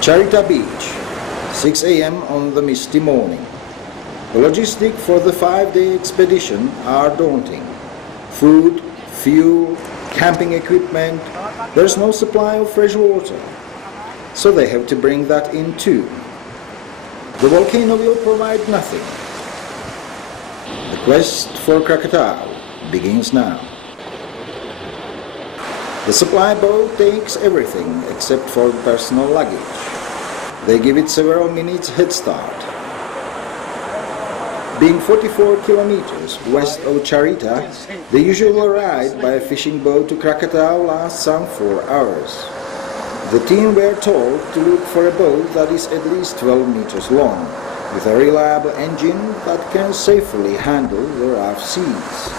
Charita Beach, 6 a.m. on the misty morning. The logistics for the 5-day expedition are daunting. Food, fuel, camping equipment, there's no supply of fresh water. So they have to bring that in too. The volcano will provide nothing. The quest for Krakatau begins now. The supply boat takes everything except for personal luggage. They give it several minutes head start. Being 44 kilometers west of Charita, the usual ride by a fishing boat to Krakatau lasts some 4 hours. The team were told to look for a boat that is at least 12 meters long, with a reliable engine that can safely handle the rough seas.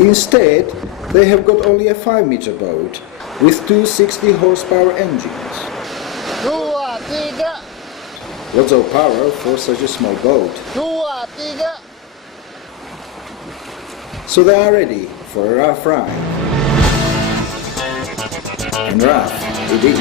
Instead, they have got only a 5-meter boat with two 60-horsepower engines. Lots of power for such a small boat. So they are ready for a rough ride. And rough it is.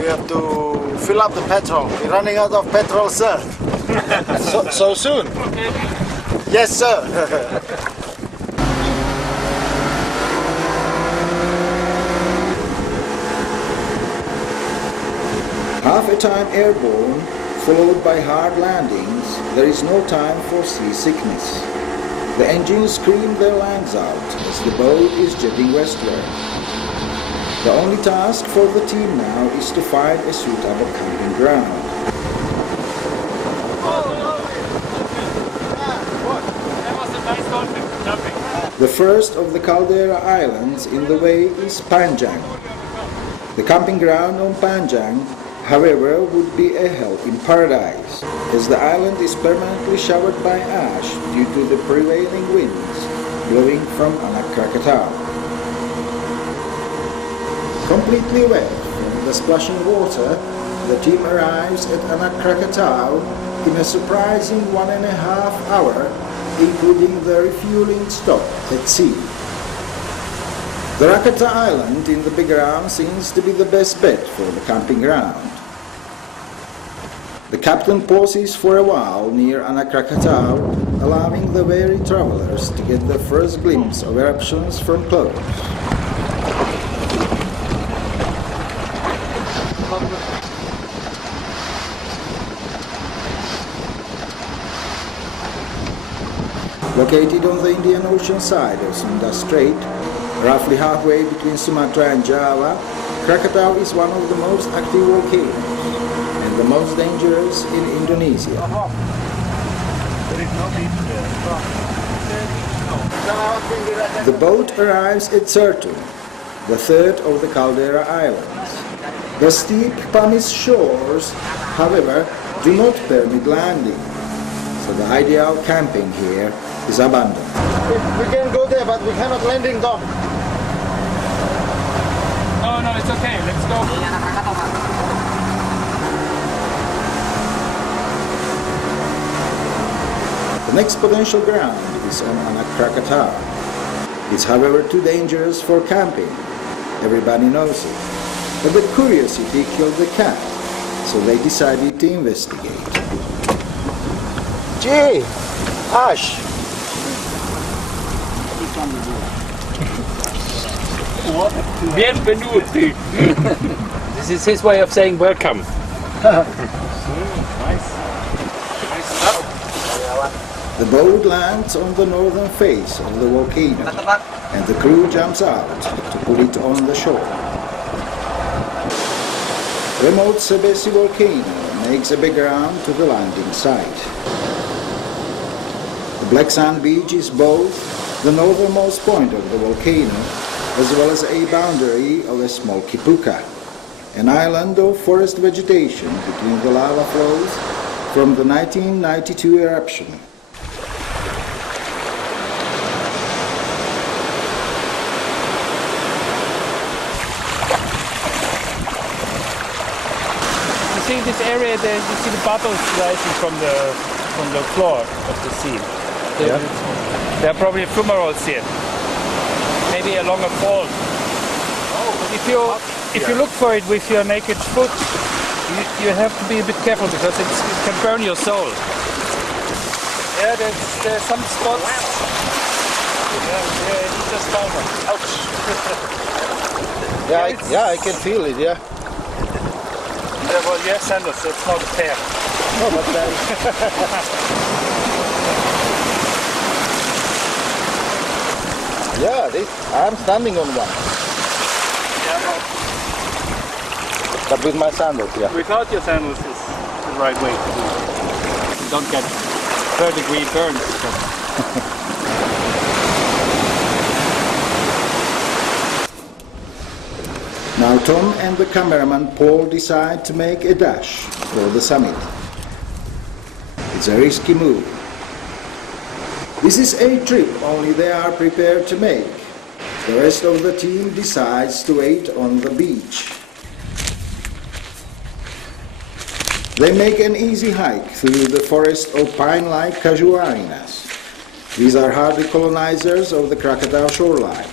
We have to fill up the petrol. We're running out of petrol, sir. so soon? Yes, sir. Half a time airborne, followed by hard landings, there is no time for seasickness. The engines scream their lungs out as the boat is jetting westward. The only task for the team now is to find a suitable camping ground. The first of the Caldera Islands in the way is Panjang. The camping ground on Panjang, however, would be a hell in paradise, as the island is permanently showered by ash due to the prevailing winds blowing from Krakatau. Completely wet from the splashing water, the team arrives at Krakatau in a surprising 1.5 hours, including the refueling stop at sea. The Krakatau Island in the background seems to be the best bet for the camping ground. The captain pauses for a while near Krakatau, allowing the weary travelers to get the first glimpse of eruptions from close. Located on the Indian Ocean side of Sunda Strait, roughly halfway between Sumatra and Java, Krakatau is one of the most active volcanoes and the most dangerous in Indonesia. The boat arrives at Sertu, the third of the Caldera Islands. The steep pumice shores, however, do not permit landing, so the ideal camping here is abandoned. We can go there, but we cannot landing dock. No, it's okay. Let's go. The next potential ground is on Krakatau. It's however too dangerous for camping. Everybody knows it. But the curiosity killed the cat, so they decided to investigate. Gee, Ash. Bienvenuti. This is his way of saying welcome. The boat lands on the northern face of the volcano, and the crew jumps out to put it on the shore. Remote Sebesi volcano makes a background to the landing site. The Black Sand Beach is both the northernmost point of the volcano as well as a boundary of a small kipuka, an island of forest vegetation between the lava flows from the 1992 eruption. You see this area there, you see the bubbles rising from the floor of the sea. There are probably fumaroles here. Maybe along a fall. If you look for it with your naked foot, you have to be a bit careful because it can burn your soul. Yeah, there's some spots. Yeah, you just found one. Ouch. I can feel it, yeah. Yeah, well, you have sandals, so it's not fair. No, but I'm standing on one. Yeah, But with my sandals, yeah. without your sandals is the right way to do it. You don't get third-degree burns. Now Tom and the cameraman Paul decide to make a dash for the summit. It's a risky move. This is a trip only they are prepared to make. The rest of the team decides to wait on the beach. They make an easy hike through the forest of pine-like casuarinas. These are hardy colonizers of the Krakatau shoreline.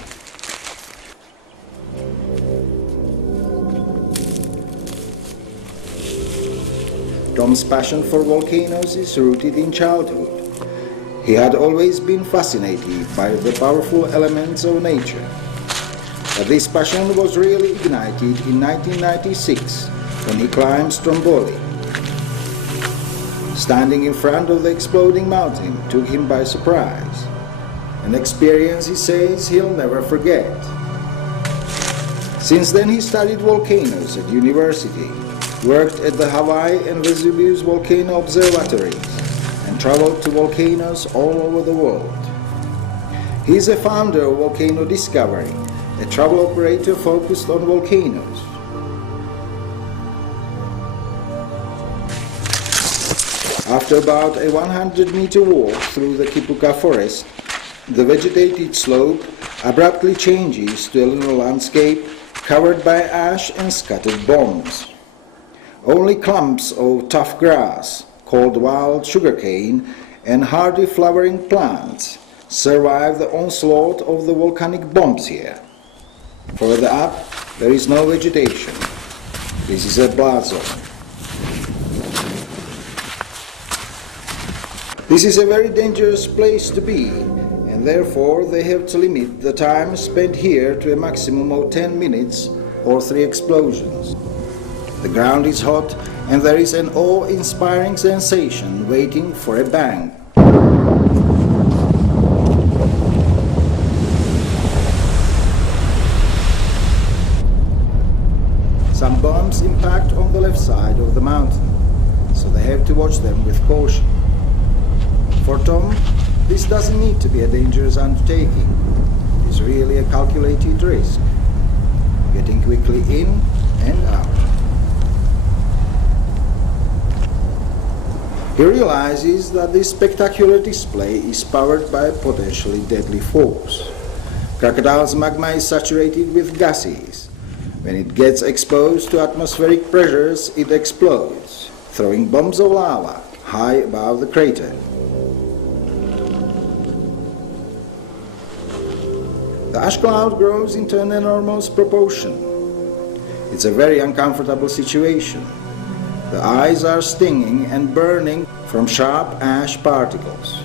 Tom's passion for volcanoes is rooted in childhood. He had always been fascinated by the powerful elements of nature. But this passion was really ignited in 1996 when he climbed Stromboli. Standing in front of the exploding mountain took him by surprise, an experience he says he'll never forget. Since then he studied volcanoes at university, worked at the Hawaii and Vesuvius volcano observatories, and traveled to volcanoes all over the world. He is a founder of Volcano Dискaveri, a travel operator focused on volcanoes. After about a 100-meter walk through the Kipuka forest, the vegetated slope abruptly changes to a lunar landscape covered by ash and scattered bombs. Only clumps of tough grass, called wild sugarcane, and hardy flowering plants survive the onslaught of the volcanic bombs here. Further up, there is no vegetation. This is a blood zone. This is a very dangerous place to be, and therefore they have to limit the time spent here to a maximum of 10 minutes or 3 explosions. The ground is hot and there is an awe-inspiring sensation waiting for a bang. Some bombs impact on the left side of the mountain, so they have to watch them with caution. For Tom, this doesn't need to be a dangerous undertaking. It is really a calculated risk, getting quickly in and out. He realizes that this spectacular display is powered by a potentially deadly force. Krakatau's magma is saturated with gases. When it gets exposed to atmospheric pressures, it explodes, throwing bombs of lava high above the crater. The ash cloud grows into an enormous proportion. It's a very uncomfortable situation. The eyes are stinging and burning from sharp ash particles.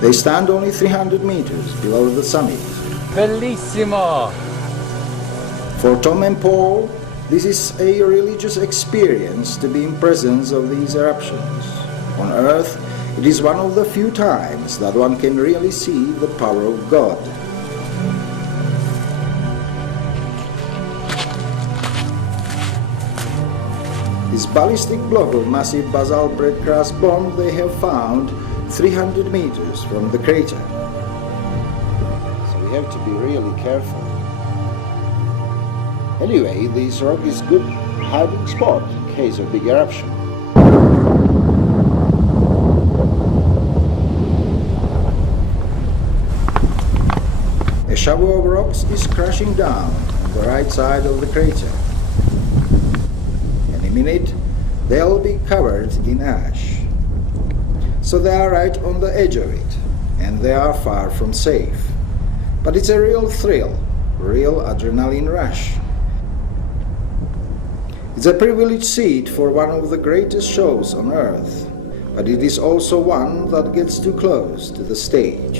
They stand only 300 meters below the summit. Bellissimo! For Tom and Paul, this is a religious experience to be in presence of these eruptions. On Earth, it is one of the few times that one can really see the power of God. This ballistic block of massive basalt breadcrust bomb they have found 300 meters from the crater. So we have to be really careful. Anyway, this rock is good hiding spot in case of big eruption. A shower of rocks is crashing down on the right side of the crater. Any minute, they'll be covered in ash. So they are right on the edge of it, and they are far from safe. But it's a real thrill, real adrenaline rush. It's a privileged seat for one of the greatest shows on earth, but it is also one that gets too close to the stage.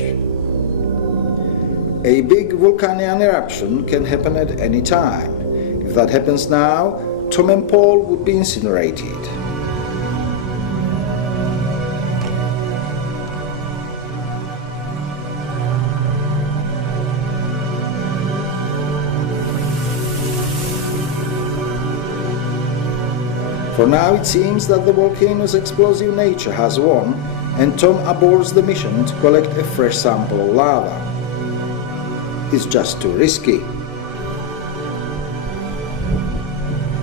A big volcanic eruption can happen at any time. If that happens now, Tom and Paul would be incinerated. For now it seems that the volcano's explosive nature has won, and Tom aborts the mission to collect a fresh sample of lava. It's just too risky.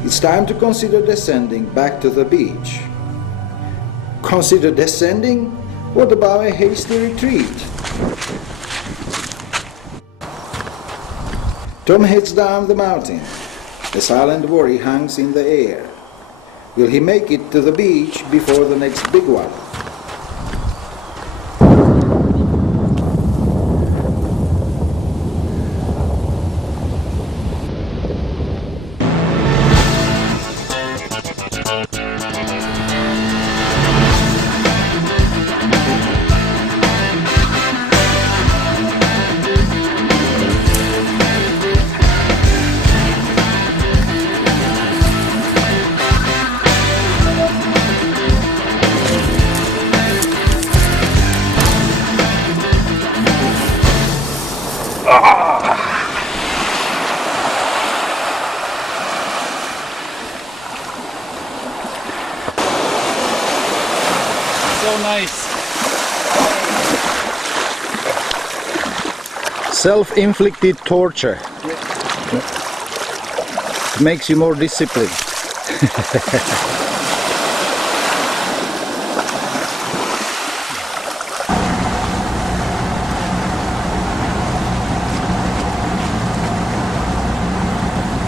It's time to consider descending back to the beach. Consider descending? What about a hasty retreat? Tom heads down the mountain. A silent worry hangs in the air. Will he make it to the beach before the next big one? Self-inflicted torture. It makes you more disciplined.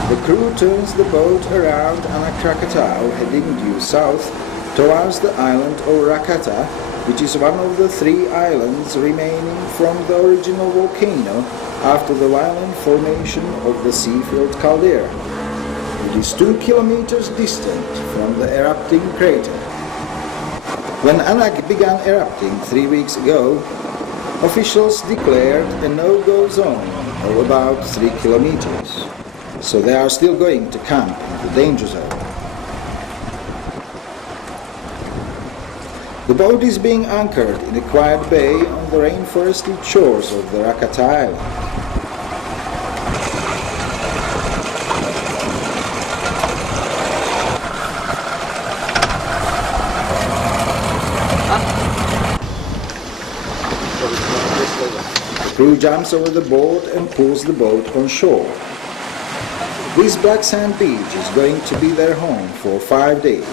The crew turns the boat around Krakatau, heading due south towards the island of Krakatau, which is one of the 3 islands remaining from the original volcano after the violent formation of the sea-filled caldera. It is 2 kilometers distant from the erupting crater. When Anak began erupting 3 weeks ago, officials declared a no-go zone of about 3 kilometers. So they are still going to camp in the danger zone. The boat is being anchored in a quiet bay on the rainforested shores of the Krakatau Island. The crew jumps over the board and pulls the boat on shore. This black sand beach is going to be their home for 5 days.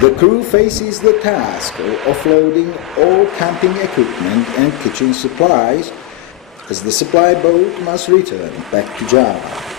The crew faces the task of offloading all camping equipment and kitchen supplies, as the supply boat must return back to Java.